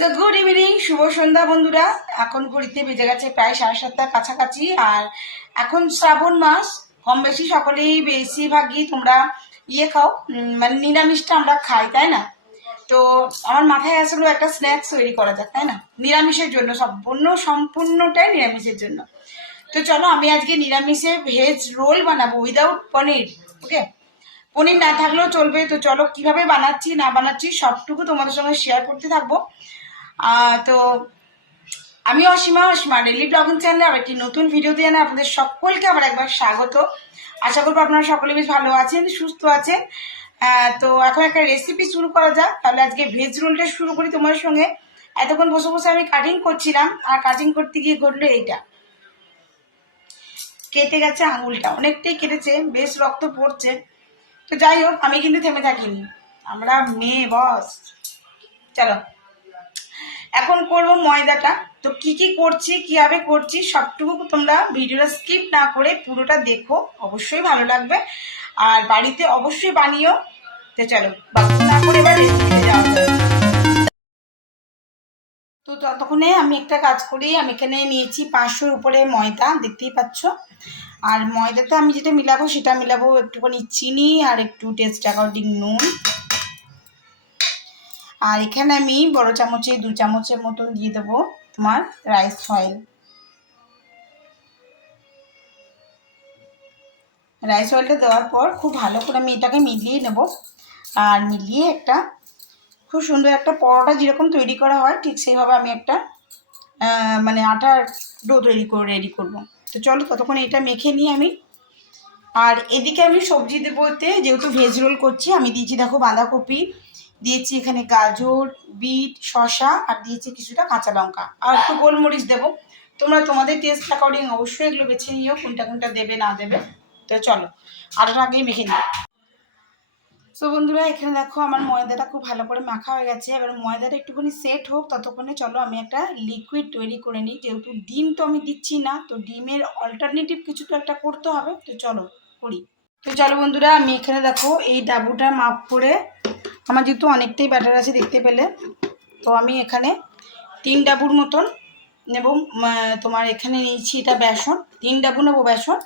So good evening, শুভ সন্ধ্যা বন্ধুরা। এখন ঘড়িতে বেজে গেছে প্রায় 7:30টার কাছাকাছি। আর এখন শ্রাবণ মাস, কম বেশি সকলেই বেশিরভাগই তোমরা খাও, মানে নিরামিষটা আমরা খাই, তাই না? তো আমার মাথায় আসলে একটা স্ন্যাক্স তৈরি করা যাক, তাই না? নিরামিষের জন্য, সম্পূর্ণটাই নিরামিষের জন্য। তো চলো, আমি আজকে নিরামিষে ভেজ রোল বানাবো উইদাউট পনির। ওকে, পনির না থাকলেও চলবে। তো চলো, কিভাবে বানাচ্ছি না বানাচ্ছি সবটুকু তোমাদের সঙ্গে শেয়ার করতে থাকবো। তো আমি অসীমা ডেইলি ব্লগিং চ্যানেলে আবার একটি নতুন ভিডিও দিয়ে আপনাদের সকলকে আবার একবার স্বাগত। আশা করবো আপনারা সকলে বেশ ভালো আছেন, সুস্থ আছেন। তো এখন একটা রেসিপি শুরু করা যাক। তাহলে আজকে ভেজ রোলটা শুরু করি তোমার সঙ্গে। এতক্ষণ বসে বসে আমি কাটিং করছিলাম, আর কাটিং করতে গিয়ে ঘটলো এইটা, কেটে গেছে আঙুলটা, অনেকটাই কেটেছে, বেশ রক্ত পড়ছে। তো যাই হোক, আমি কিন্তু থেমে থাকিনি, আমরা মেয়ে বস। চলো, এখন করবো ময়দাটা। তো কি কি করছি, কিভাবে করছি সবটুকু তোমরা ভিডিওটা স্কিপ না করে পুরোটা দেখো, অবশ্যই ভালো লাগবে। আর বাড়িতে অবশ্যই বানিও। তো চলো, বাকি না করে এবার রেসিপিতে যাওয়া যাবে। তো ততক্ষণে আমি একটা কাজ করি। আমি এখানে নিয়েছি 500-র উপরে ময়দা, দেখতেই পাচ্ছ। আর ময়দাতে আমি যেটা মিলাবো সেটা মিলাবো একটুখানি চিনি আর একটু টেস্ট অ্যাকর্ডিং নুন। আর এখানে আমি বড় চামচে 2 চামচের মতন দিয়ে দেবো তোমার রাইস অয়েল। রাইস অয়েলটা দেওয়ার পর খুব ভালো করে আমি এটাকে মিলিয়ে নেব। আর মিলিয়ে একটা খুব সুন্দর একটা পরোটা যেরকম তৈরি করা হয় ঠিক সেইভাবে আমি একটা মানে আটার ডো রেডি করব। তো চলো, ততক্ষণ এটা মেখে নিই আমি। আর এদিকে আমি সবজি বলতে, যেহেতু ভেজ রোল করছি, আমি দিয়েছি দেখো বাঁধাকপি, দিয়েছি এখানে গাজর, বিট, শসা, আর দিয়েছি কিছুটা কাঁচা লঙ্কা, আর একটু গোলমরিচ দেবো। তোমরা তোমাদের টেস্ট অ্যাকর্ডিং অবশ্যই এগুলো বেছে নিও কোনটা কোনটা দেবে না দেবে। তো চলো, আটাটা আগেই মেখে নিই। তো বন্ধুরা, এখানে দেখো আমার ময়দাটা খুব ভালো করে মাখা হয়ে গেছে। এবার ময়দাটা একটুখানি সেট হোক, ততক্ষণে চলো আমি একটা লিকুইড তৈরি করে নিই। যেহেতু ডিম তো আমি দিচ্ছি না, তো ডিমের অল্টারনেটিভ কিছু তো একটা করতে হবে। তো চলো করি। তো চলো বন্ধুরা, আমি এখানে দেখো এই ডাবুটা মাপ করে, আমার যেহেতু অনেকটাই ব্যাটার আছে দেখতে পেলে, তো আমি এখানে 3 ডাবুর মতন নেব। তোমার এখানে নিয়েছি এটা বেসন, 3 ডাবু নেবো বেসন,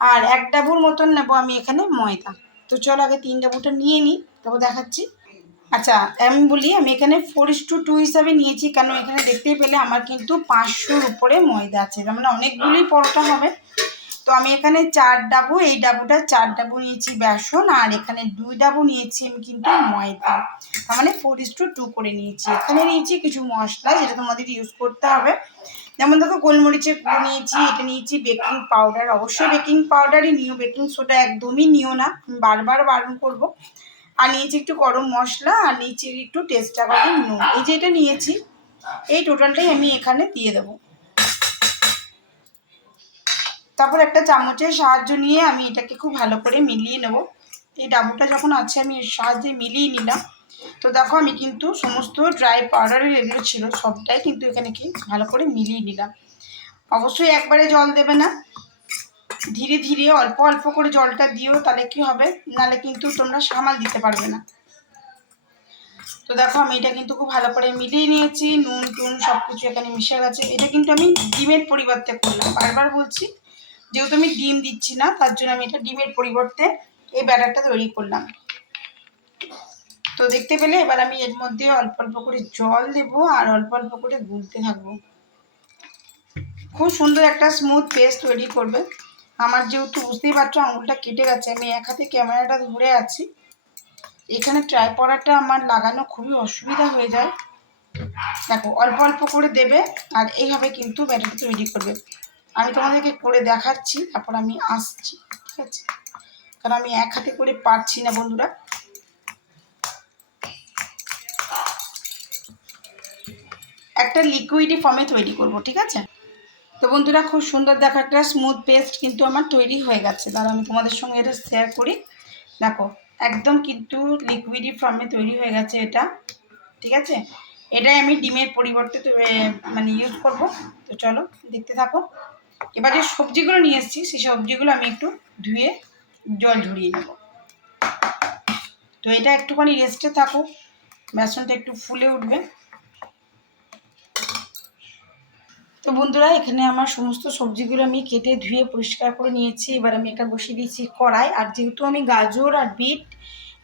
আর 1 ডাবুর মতন নেবো আমি এখানে ময়দা। তো চলো আগে 3 ডাবুটা নিয়ে নিই, তারপর দেখাচ্ছি। আচ্ছা, আমি বলি, আমি এখানে 4:2 হিসাবে নিয়েছি, কেন এখানে দেখতেই পেলে আমার কিন্তু 500-র উপরে ময়দা আছে, তার মানে অনেকগুলোই পরোটা হবে। তো আমি এখানে 4 ডাবু, এই ডাবুটা 4 ডাবু নিয়েছি বেসন, আর এখানে 2 ডাবু নিয়েছি আমি কিন্তু ময়দা, তার মানে 4:2 করে নিয়েছি। এখানে নিয়েছি কিছু মশলা যেটা তোমাদের ইউজ করতে হবে। যেমন দেখো, গোলমরিচের গুঁড়ো নিয়েছি, এটা নিয়েছি বেকিং পাউডার, অবশ্যই বেকিং পাউডারই নিও, বেকিং সোডা একদমই নিও না, আমি বারবার বারণ করবো। আর নিয়েছি একটু গরম মশলা, আর নিয়েছি একটু টেস্ট অ্যাকর্ডিং নুন। এই যে এটা নিয়েছি, এই টোটালটাই আমি এখানে দিয়ে দেবো। তারপর একটা চামচের সাহায্য নিয়ে আমি এটাকে খুব ভালো করে মিলিয়ে নেব। এই ডাবুটা যখন আছে আমি এর সাহায্যে মিলিয়ে নিলাম। তো দেখো, আমি কিন্তু সমস্ত ড্রাই পাউডারের যেগুলো ছিল সবটাই কিন্তু এখানে কি ভালো করে মিলিয়ে নিলাম। অবশ্যই একবারে জল দেবে না, ধীরে ধীরে অল্প অল্প করে জলটা দিও, তাহলে কি হবে, নাহলে কিন্তু তোমরা সামাল দিতে পারবে না। তো দেখো, আমি এটা কিন্তু খুব ভালো করে মিলিয়ে নিয়েছি, নুন টুন সব কিছু এখানে মিশে গেছে। এটা কিন্তু আমি ডিমের পরিবর্তে করলাম, বারবার বলছি, যেহেতু আমি ডিম দিচ্ছি না, তার জন্য আমি এটা ডিমের পরিবর্তে এই ব্যাটারটা তৈরি করলাম। তো দেখতে পেলে, এবার আমি এর মধ্যে অল্প অল্প করে জল দেবো, আর অল্প অল্প করে গুলতে থাকবো। খুব সুন্দর একটা স্মুথ পেস্ট তৈরি করবে। আমার যেহেতু বুঝতেই পারছো আঙুলটা কেটে গেছে, আমি এক হাতে ক্যামেরাটা ধরে আছি, এখানে ট্রাইপডটা আমার লাগানো খুবই অসুবিধা হয়ে যায়। দেখো, অল্প অল্প করে দেবে, আর এইভাবে কিন্তু ব্যাটার তৈরি করবে। আমি তোমাদেরকে করে দেখাচ্ছি, তারপর আমি আসছি, ঠিক আছে? কারণ আমি এক হাতে করে পারছি না বন্ধুরা। একটা লিকুইডি ফর্মে তৈরি করব, ঠিক আছে? তো বন্ধুরা, খুব সুন্দর দেখো একটা স্মুথ পেস্ট কিন্তু আমার তৈরি হয়ে গেছে। তাহলে আমি তোমাদের সঙ্গে এটা শেয়ার করি। দেখো, একদম কিন্তু লিকুইডি ফর্মে তৈরি হয়ে গেছে এটা, ঠিক আছে? এটাই আমি ডিমের পরিবর্তে মানে ইউজ করব। তো চলো দেখতে থাকো। এবার যে সবজিগুলো নিয়ে এসেছি, সেই সবজিগুলো আমি একটু ধুয়ে জল ঝরিয়ে নেব। তো এটা একটুখানি রেস্টে থাকুক, বেসনটা একটু ফুলে উঠবে। তো বন্ধুরা, এখানে আমার সমস্ত সবজিগুলো আমি কেটে ধুয়ে পরিষ্কার করে নিয়েছি। এবার আমি এটা বসিয়ে দিয়েছি কড়াই। আর যেহেতু আমি গাজর আর বিট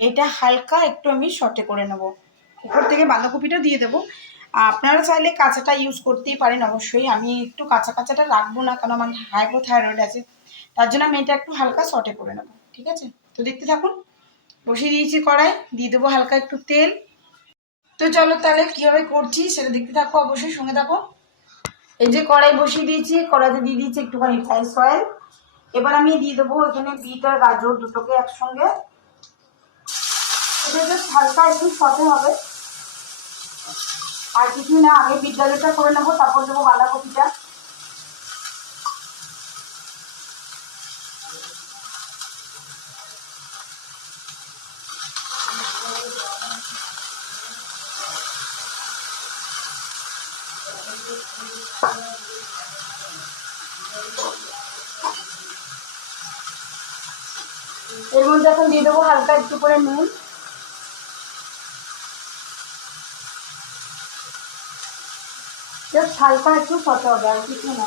এটা হালকা একটু আমি সটে করে নেব, উপর থেকে বাঁধাকপিটাও দিয়ে দেবো। আপনারা চাইলে কাঁচাটা ইউজ করতেই পারেন অবশ্যই। আমি একটু কাঁচা কাঁচাটা রাখবো না, কারণ আমার হাইপোথাইরয়েড আছে, তার জন্য আমি এটা একটু হালকা সটে করে নেবো। ঠিক আছে, তো দেখতে থাকুন। বসিয়ে দিয়েছি কড়াই, দিয়ে দেবো হালকা একটু তেল। তো চলো তাহলে কীভাবে করছি সেটা দেখতে থাকো, অবশ্যই সঙ্গে থাকো। এই যে কড়াই বসিয়ে দিয়েছি, কড়াইতে দিয়ে দিয়েছি একটুখানি রাইস অয়েল। এবার আমি দিয়ে দেবো এখানে বিট আর গাজর দুটোকে একসঙ্গে। এটা জাস্ট হালকা একটু সতে হবে, আর কিছুই না। আগে বিট গাজরটা করে নেবো, তারপর দেবো বাঁধাকপিটা। এর মধ্যে এখন দিয়ে দেবো হালকা একটু করে নুন। জাস্ট হালকা একটু সতে হবে, আর কিছু না।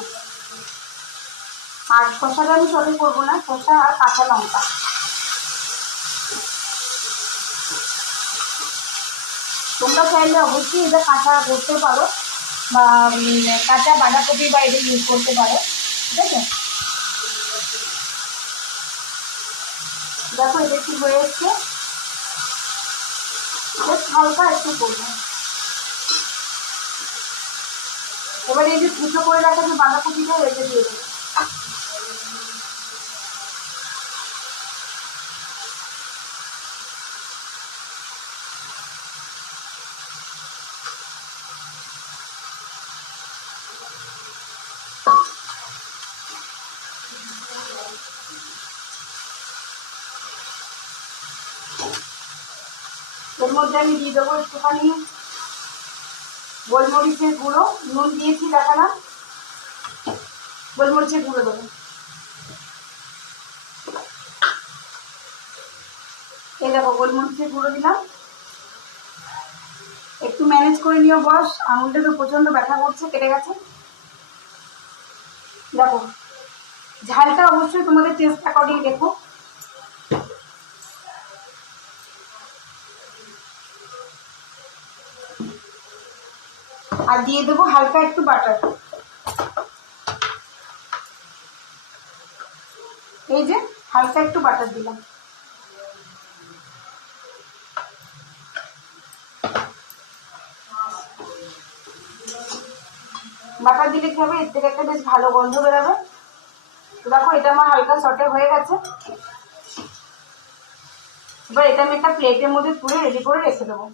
আর শসাটা আমি সতে করবো না, শসা আর কাঁচা লঙ্কা। তোমরা চাইলে অবশ্যই এটা কাঁচা করতে পারো, বা কাঁচা বাঁধাকপি বা এটা ইউজ করতে পারো। ঠিক আছে, দেখো এটা কি হয়ে এসছে, জাস্ট হালকা একটু করবো। এবার এই যে কুচো করে রাখা যে বাঁধাকপিটা রেখে দিয়ে দেবো। এর মধ্যে আমি দিয়ে দেবো একটুখানি গোলমরিচের গুঁড়ো। নুন দিয়েছি দেখালাম, গোলমরিচের গুঁড়ো দেবো। এই দেখো গোলমরিচের গুঁড়ো দিলাম। একটু ম্যানেজ করে নিও বস, আঙুলটা তো প্রচন্ড ব্যথা করছে, কেটে গেছে। দেখো ঝালটা অবশ্যই তোমাদের টেস্ট অ্যাকর্ডিং দেখো। আর দিয়ে দেবো হালকা একটু বাটার। এই যে হালকা একটু বাটার দিলাম। বাটার দিলে কি হবে, এর থেকে একটা বেশ ভালো গন্ধ বেরোবে। তো দেখো এটা আমার হালকা সটে হয়ে গেছে। এবার এটা আমি একটা প্লেটের মধ্যে তুলে রেডি করে রেখে দেবো।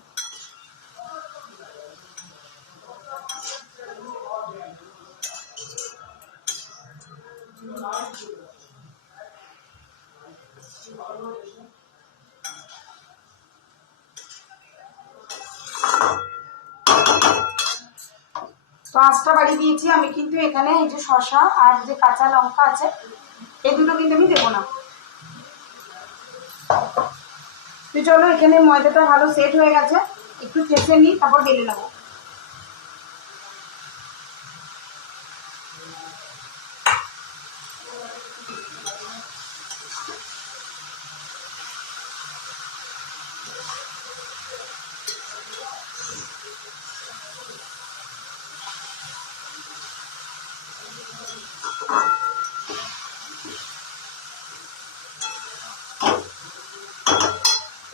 তো আঁচটা বাড়িয়ে দিয়েছি আমি, কিন্তু এখানে এই যে শসা আর যে কাঁচা লঙ্কা আছে এই দুটো কিন্তু আমি দেবো না। তো চলো, এখানে ময়দাটা ভালো সেট হয়ে গেছে, একটু ঠেসে নিই, তারপর বেলে নেবো।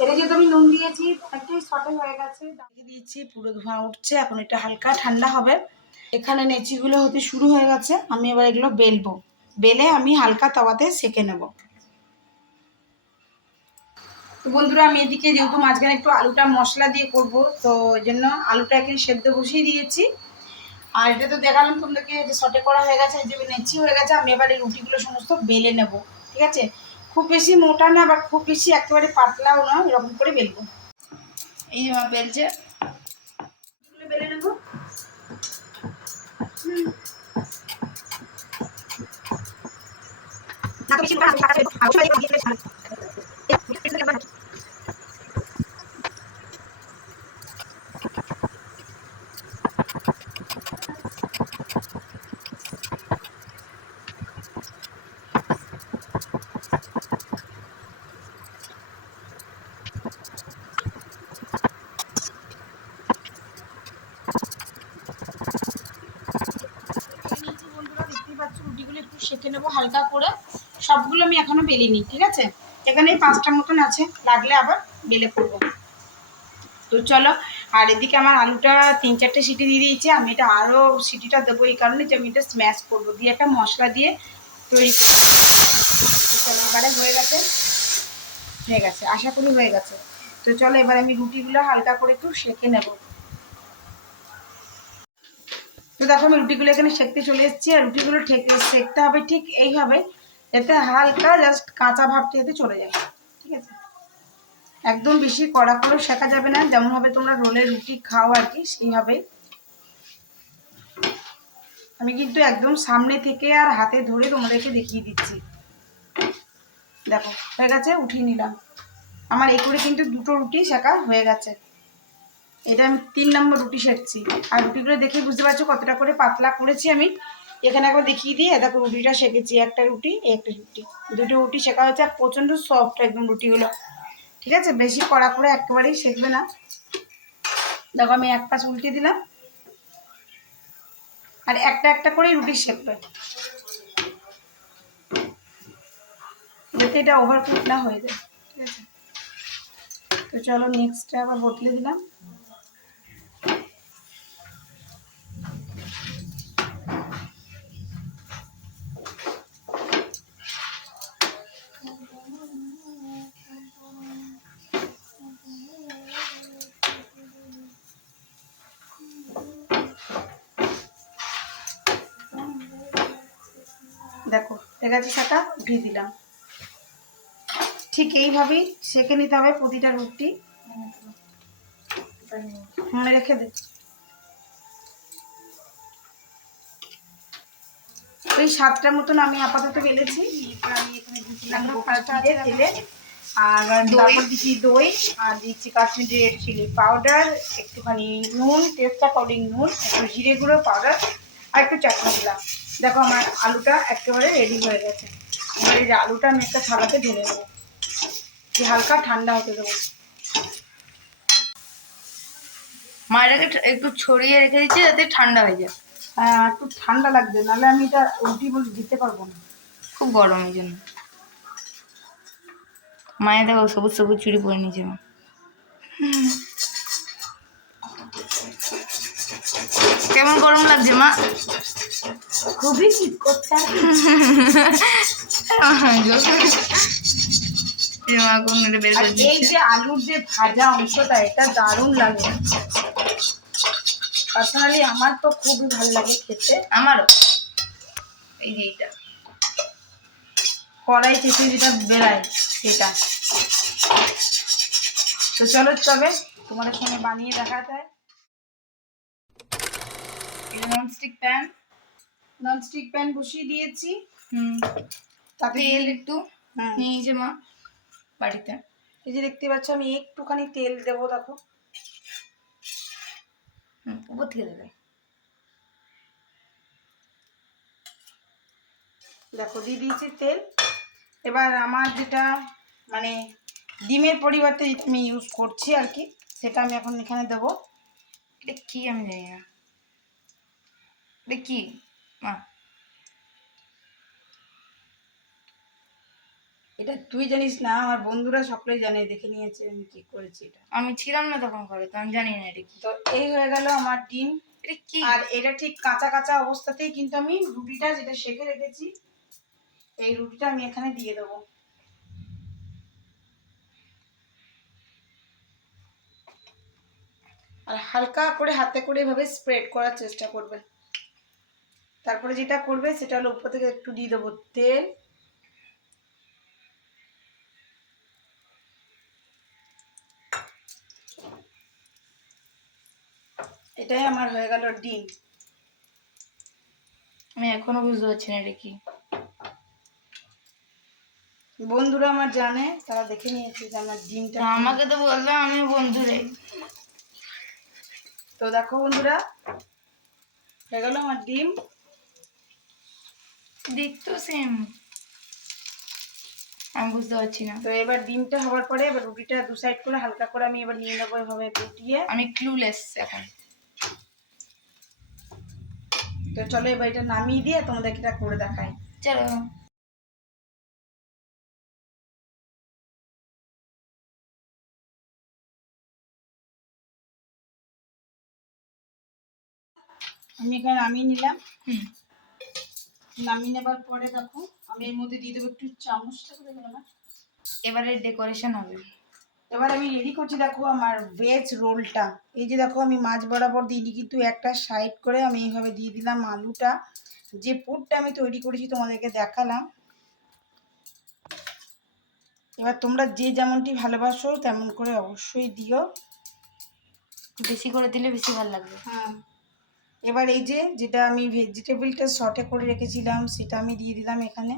এটা যেহেতু আমি নুন দিয়েছি একটু সটে হয়ে গেছে, ঢেকে দিয়েছি, পুরো ধোঁয়া উঠছে। এখন এটা হালকা ঠান্ডা হবে। এখানে নেচিগুলো হতে শুরু হয়ে গেছে, আমি এবার এগুলো বেলবো। বেলে আমি হালকা তাওয়াতে সেঁকে নেব। তো বন্ধুরা, আমি এদিকে যেহেতু মাঝখানে একটু আলুটা মশলা দিয়ে করব, তো ওই জন্য আলুটা এখানে সেদ্ধ বসিয়ে দিয়েছি। আর এটা তো দেখালাম তোমাদেরকে যে সটে করা হয়ে গেছে, যে নেচি হয়ে গেছে। আমি এবার এই রুটিগুলো সমস্ত বেলে নেব। ঠিক আছে, খুব বেশি মোটা না, বা খুব বেশি একেবারে পাতলাও না, এরকম করে বেলবো। এই যে বেলছে, বেলে নেবো। সেঁকে নেবো হালকা করে। সবগুলো আমি এখনো বেলিনি, ঠিক আছে, এখানে 5টার মতন আছে, লাগলে আবার বেলে করবো। তো চলো, আর এদিকে আমার আলুটা 3-4টে সিটি দিয়ে দিয়েছি। আমি এটা আরও সিটিটা দেবো এই কারণে যে আমি এটা স্ম্যাশ করবো, দিয়ে একটা মশলা দিয়ে তৈরি করবো। তো চলো, এবারে হয়ে গেছে, আশা করি হয়ে গেছে। তো চলো, এবার আমি রুটিগুলো হালকা করে একটু সেঁকে নেব। তো দেখো, আমি রুটিগুলো এখানে সেঁকতে চলে এসেছি। আর রুটিগুলো সেঁকতে হবে ঠিক এইভাবে, যাতে হালকা জাস্ট কাঁচা ভাবটা যাতে চলে যায়, ঠিক আছে। একদম বেশি কড়া করেও সেঁকা যাবে না, যেমনভাবে তোমরা রোলের রুটি খাও আর কি, সেইভাবে। আমি কিন্তু একদম সামনে থেকে আর হাতে ধরে তোমাদেরকে দেখিয়ে দিচ্ছি। দেখো হয়ে গেছে, উঠিয়ে নিলাম। আমার এই করে কিন্তু 2টো রুটি সেঁকা হয়ে গেছে। এটা আমি 3 নম্বর রুটি সেঁকছি। আর রুটিগুলো দেখে বুঝতে পারছো কতটা করে পাতলা করেছি আমি। এখানে একবার দেখিয়ে দিয়ে দেখো রুটিটা সেঁকেছি, একটা রুটি, একটা রুটি, 2টো রুটি সেঁকা হয়েছে। আর প্রচণ্ড সফট একদম রুটিগুলো, ঠিক আছে, বেশি কড়া করে একেবারেই সেঁকবে না। দেখো আমি এক পাশ উল্টে দিলাম, আর একটা একটা করেই রুটি সেঁকবে, যাতে এটা ওভারকুক না হয়ে যায়, ঠিক আছে। তো চলো, নেক্সটটা আবার বদলে দিলাম। দেখো ঠিক আছে, সেটা উঠিয়ে দিলাম। ঠিক এইভাবেই সেঁকে নিতে হবে প্রতিটা রুটি। মনে রেখে দে। ওই 7টার মতন আমি আপাতত বেলেছি। আমি এখানে দিচ্ছিলাম তেলে, আর তারপর দিচ্ছি দই, আর দিচ্ছি কাশ্মীরি রেড চিলি পাউডার, একটুখানি নুন, টেস্ট অ্যাকর্ডিং নুন, একটু জিরে গুঁড়ো পাউডার, আর একটু চাট মশলা। দেখো আমার আলুটা একেবারে রেডি হয়ে গেছে। এবার এই যে আলুটা আমি একটা থালাতে ঢেলে নেবো, যে হালকা ঠান্ডা হতে দেবো। মায়েরাকে একটু ছড়িয়ে রেখে দিচ্ছি যাতে ঠান্ডা হয়ে যায়। হ্যাঁ, একটু ঠান্ডা লাগবে, নাহলে আমি এটা উল্টি বলে দিতে পারবো না, খুব গরম এই জন্য। মায়ের দেখো সবুজ সবুজ চুড়ি পরে নিয়েছে মা। কেমন গরম লাগছে মা? খুবই শীত করছে। এই যে আলুর যে ভাজা অংশটা, এটা দারুণ লাগে। পার্সোনালি আমার তো খুবই ভালো লাগে খেতে। আমারও। এই যে এইটা কড়াই থেকে যেটা বেরায় সেটা। তো চলো, তবে তোমাদের সঙ্গে বানিয়ে দেখা যায়। ননস্টিক প্যান বসিয়ে দিয়েছি। তাতে তেল একটু নিয়েছে মা বাড়িতে। এই যে দেখতে পাচ্ছ, আমি একটুখানি তেল দেবো, দেখো উপর থেকে দেবে। দেখো দিয়ে দিয়েছি তেল। এবার আমার যেটা মানে ডিমের পরিবর্তে যেটা আমি ইউজ করছি আর কি, সেটা আমি এখন এখানে দেবো। এটা কি আমি জানি না, এটা কি মা? এটা তুই জানিস না, আমার বন্ধুরা সকলেই জানে, দেখে নিয়েছে আমি কি করেছি। এটা আমি ছিলাম না তখন ঘরে, তো আমি জানি না এটা কি। তো এই হয়ে গেল আমার ডিম। এটা কি? আর এটা ঠিক কাঁচা কাঁচা অবস্থাতেই কিন্তু আমি রুটিটা যেটা সেঁকে রেখেছি, এই রুটিটা আমি এখানে দিয়ে দেবো। আর হালকা করে হাতে করে এভাবে স্প্রেড করার চেষ্টা করবে। তারপরে যেটা করবে সেটা হলো উপর থেকে একটু দিয়ে দেবো তেল। এটাই আমার হয়ে গেল ডিম। আমি এখনো বুঝতে পারছি না এটা কি। বন্ধুরা আমার জানে, তারা দেখে নিয়েছে যে আমার ডিমটা। আমাকে তো বললাম আমি বন্ধুরাই। তো দেখো বন্ধুরা, হয়ে গেল আমার ডিম। দেখতো সেম, আমি বুঝতে পারছি না। তো এবার ডিমটা হওয়ার পরে এবার রুটিটা 2 সাইড করে হালকা করে আমি এবার নিয়ে নেবো এভাবে গুটিয়ে। আমি ক্লুলেস এখন। তো চলো এবার এটা নামিয়ে দিয়ে তোমাদেরকে এটা করে দেখাই। চলো। আমি এখানে নামিয়ে নিলাম। হুম। নামিয়ে নেবার পরে দেখো আমি এর মধ্যে দিয়ে দেবো একটু চামচটা করে দেবো না। এবারে ডেকোরেশন হবে। এবার আমি রেডি করছি দেখো আমার ভেজ রোলটা। এই যে দেখো আমি মাছ বরাবর দিইনি, কিন্তু একটা সাইড করে আমি এইভাবে দিয়ে দিলাম আলুটা। যে পুরটা আমি তৈরি করেছি তোমাদেরকে দেখালাম। এবার তোমরা যে যেমনটি ভালোবাসো তেমন করে অবশ্যই দিও। বেশি করে দিলে বেশি ভালো লাগবে। হ্যাঁ, এবার এই যে যেটা আমি ভেজিটেবলটা সটে করে রেখেছিলাম সেটা আমি দিয়ে দিলাম এখানে।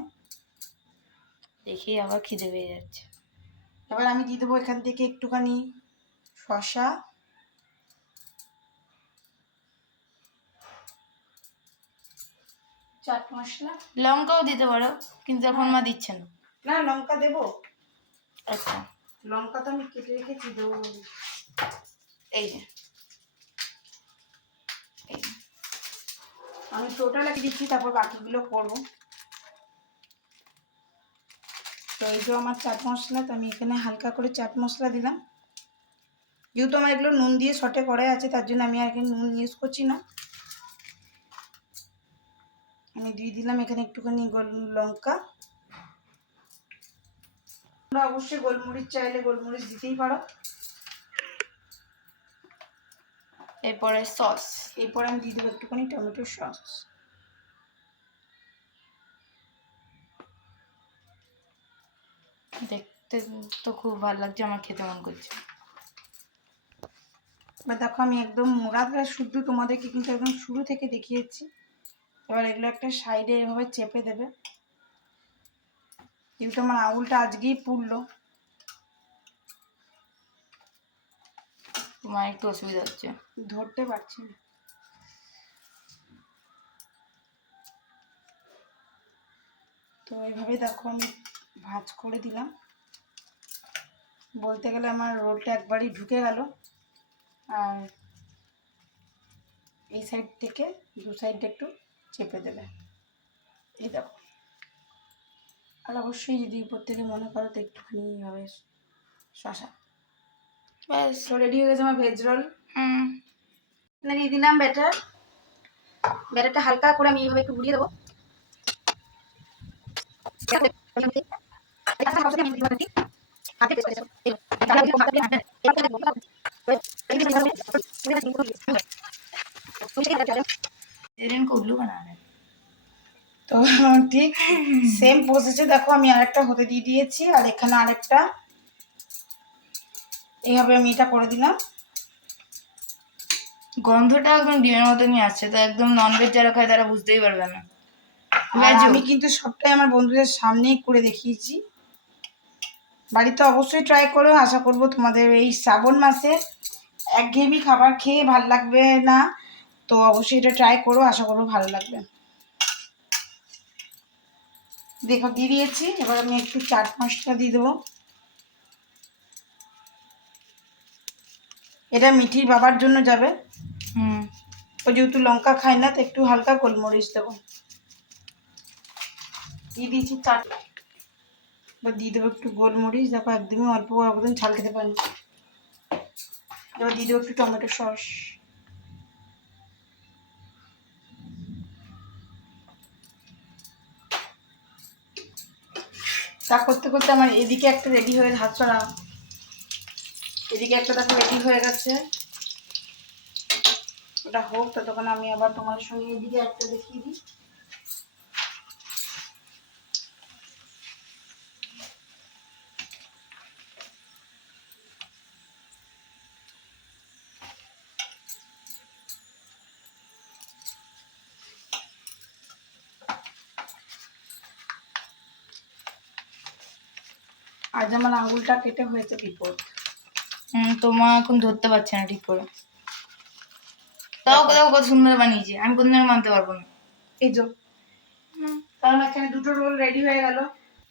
দেখি আবার খিদে পেয়ে যাচ্ছে। এবার আমি দিয়ে দেবো এখান থেকে একটুখানি শসা, চাট মশলা। লঙ্কাও দিতে পারো, কিন্তু এখন মা দিচ্ছে না। না, লঙ্কা দেবো। আচ্ছা, লঙ্কা তো আমি কেটে রেখেছি, দেবো বলে। এই যে এই যে। আমি টোটাল এক দিচ্ছি, তারপর বাকিগুলো করবো। তো এই যে আমার চাট মশলা, তো আমি এখানে হালকা করে চাট মশলা দিলাম। যেহেতু আমার এগুলো নুন দিয়ে সটে করা আছে, তার জন্য আমি আর এখানে নুন ইউজ করছি না। আমি দিয়ে দিলাম এখানে একটুখানি লঙ্কা। তোমরা অবশ্যই গোলমরিচ চাইলে গোলমরিচ দিতেই পারো। এরপরে সস। এরপর আমি দিয়ে দেবো একটুখানি টমেটো সস। দেখতে তো খুব ভালো লাগছে, আমার খেতে মন করছে। এবার দেখো আমি একদম মোড়াটা শুদ্ধ তোমাদেরকে কিন্তু একদম শুরু থেকে দেখিয়েছি। এবার এগুলো একটা সাইডে এভাবে চেপে দেবে। কিন্তু আমার আঙুলটা আজকেই পুড়লো। তোমার একটু অসুবিধা হচ্ছে, ধরতে পারছি না। তো এইভাবে দেখো আমি ভাঁজ করে দিলাম। বলতে গেলে আমার রোলটা একবারই ঢুকে গেল। আর এই সাইড থেকে দু সাইডটা একটু চেপে দেবে। এই দেখো। আর অবশ্যই যদি উপর থেকে মনে করো তো একটুখানি এইভাবে শশা। ব্যাস। তো রেডি হয়ে গেছে আমার ভেজ রোল। হুম। দিয়ে দিলাম ব্যাটার। ব্যাটারটা হালকা করে আমি এইভাবে একটু ঘুরিয়ে দেবো। उल्लू बना रहे। তো ঠিক সেম প্রসেসে দেখো আমি আরেকটা হতে দিয়ে দিয়েছি, আর এখানে আরেকটা এইভাবে আমি এটা করে দিলাম। গন্ধটা একদম ডিমের মতনই আসছে, তো একদম ননভেজ যারা খায় তারা বুঝতেই পারবে না। আর আমি কিন্তু সবটাই আমার বন্ধুদের সামনেই করে দেখিয়েছি। বাড়িতে অবশ্যই ট্রাই করো। আশা করবো তোমাদের এই শ্রাবণ মাসে একঘেয়েমি খাবার খেয়ে ভালো লাগবে না। তো অবশ্যই এটা ট্রাই করো, আশা করবো ভালো লাগবে। দেখো দিয়ে দিয়েছি। এবার আমি একটু চাট মশলা দিয়ে দেবো। এটা মিঠির বাবার জন্য যাবে। ও যেহেতু লঙ্কা খায় না, তো একটু হালকা গোলমরিচ দেবো। দিয়ে দিয়েছি চাট। এবার দিয়ে দেবো একটু গোলমরিচ। দেখো একদমই অল্প, একদম ঝাল খেতে পারি। এবার দিয়ে দেবো একটু টমেটো সস। তা করতে করতে আমার এদিকে একটা রেডি হয়ে হাত ছড়া, এদিকে একটা দেখো রেডি হয়ে গেছে। ওটা হোক, ততক্ষণ আমি আবার তোমার সঙ্গে এদিকে একটা দেখিয়ে দিই। আজ আমার আঙুলটা কেটে হয়েছে বিপদ। তোমা এখন ধরতে পারছে না ঠিক করে। তাও কোথাও কত সুন্দর বানিয়েছে, আমি কোনদিনও মানতে পারবো না। এই যে কারণ এখানে দুটো রোল রেডি হয়ে গেল।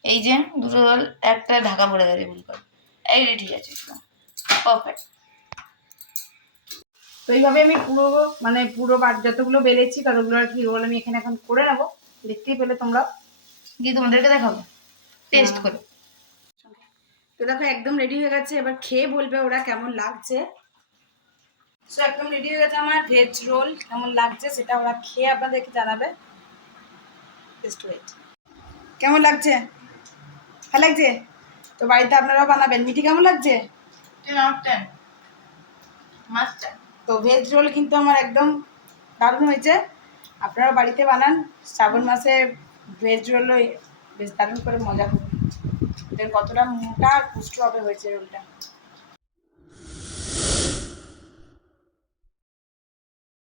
এই যে দুটো রোল, একটা ঢাকা পড়ে গেছে ভুল করে। এই রে, ঠিক আছে, পারফেক্ট। তো এইভাবে আমি পুরো যতগুলো বেলেছি ততগুলো আর কি রোল আমি এখানে এখন করে নেবো। দেখতেই পেলে তোমরা। গিয়ে তোমাদেরকে দেখাবো টেস্ট করে। তো দেখো একদম রেডি হয়ে গেছে, এবার খেয়ে বলবে ওরা কেমন লাগছে। সো একদম রেডি হয়ে গেছে আমার ভেজ রোল, কেমন লাগছে সেটা ওরা খেয়ে আপনাদেরকে জানাবে। টেস্ট ওয়েট কেমন লাগছে, ভালো লাগছে? তো বাড়িতে আপনারাও বানাবেন। মিঠি কেমন লাগছে? 10 out of 10 মাস্টার। তো ভেজ রোল কিন্তু আমার একদম দারুণ হয়েছে, আপনারাও বাড়িতে বানান। শ্রাবণ মাসে ভেজ রোলও বেশ দারুণ করে মজা করুন। কতটা মোটা আর পুষ্ট হবে হয়েছে রোলটা।